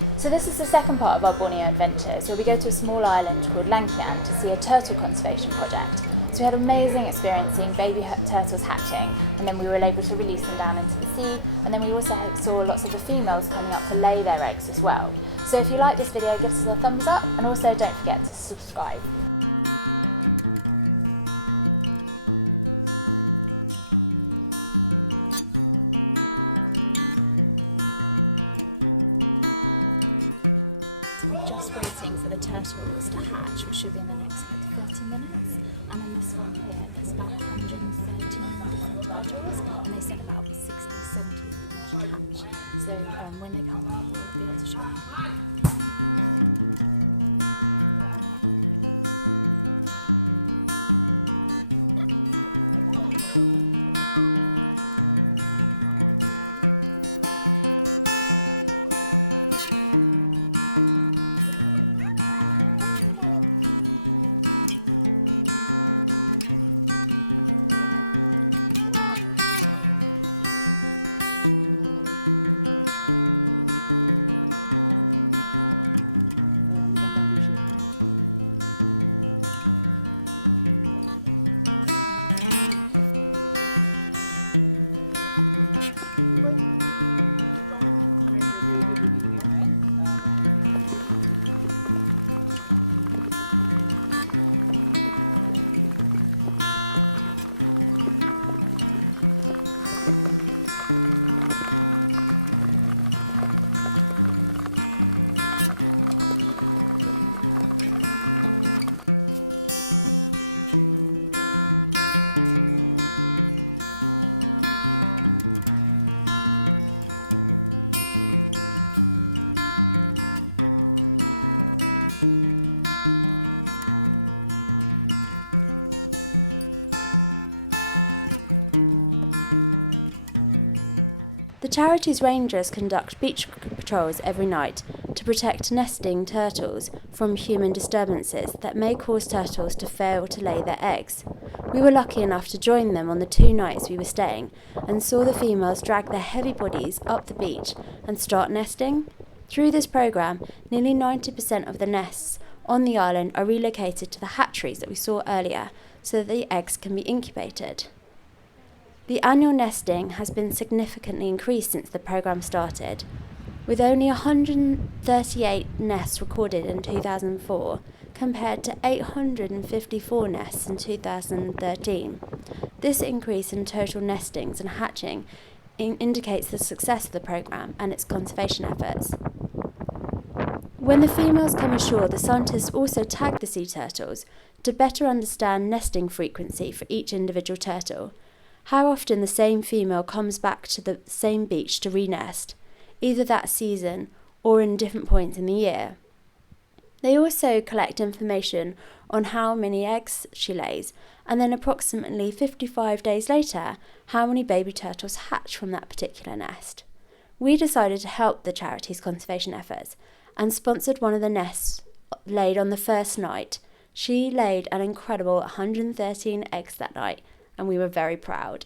So this is the second part of our Borneo adventures, where we go to a small island called Lankayan to see a turtle conservation project. So we had an amazing experience seeing baby turtles hatching, and then we were able to release them down into the sea, and then we also saw lots of the females coming up to lay their eggs as well. So if you like this video, give us a thumbs up, and also don't forget to subscribe. Turtles to hatch, which should be in the next 30 minutes. And on this one here, there's about 130 turtles, and they said about 60-70 to hatch. So when they come up, we'll be able to show you. The charity's rangers conduct beach patrols every night to protect nesting turtles from human disturbances that may cause turtles to fail to lay their eggs. We were lucky enough to join them on the 2 nights we were staying and saw the females drag their heavy bodies up the beach and start nesting. Through this program, nearly 90% of the nests on the island are relocated to the hatcheries that we saw earlier so that the eggs can be incubated. The annual nesting has been significantly increased since the programme started, with only 138 nests recorded in 2004 compared to 854 nests in 2013. This increase in total nestings and hatching indicates the success of the programme and its conservation efforts. When the females come ashore, the scientists also tag the sea turtles to better understand nesting frequency for each individual turtle. How often the same female comes back to the same beach to re-nest, either that season or in different points in the year. They also collect information on how many eggs she lays, and then approximately 55 days later, how many baby turtles hatch from that particular nest. We decided to help the charity's conservation efforts and sponsored one of the nests laid on the first night. She laid an incredible 113 eggs that night, and we were very proud.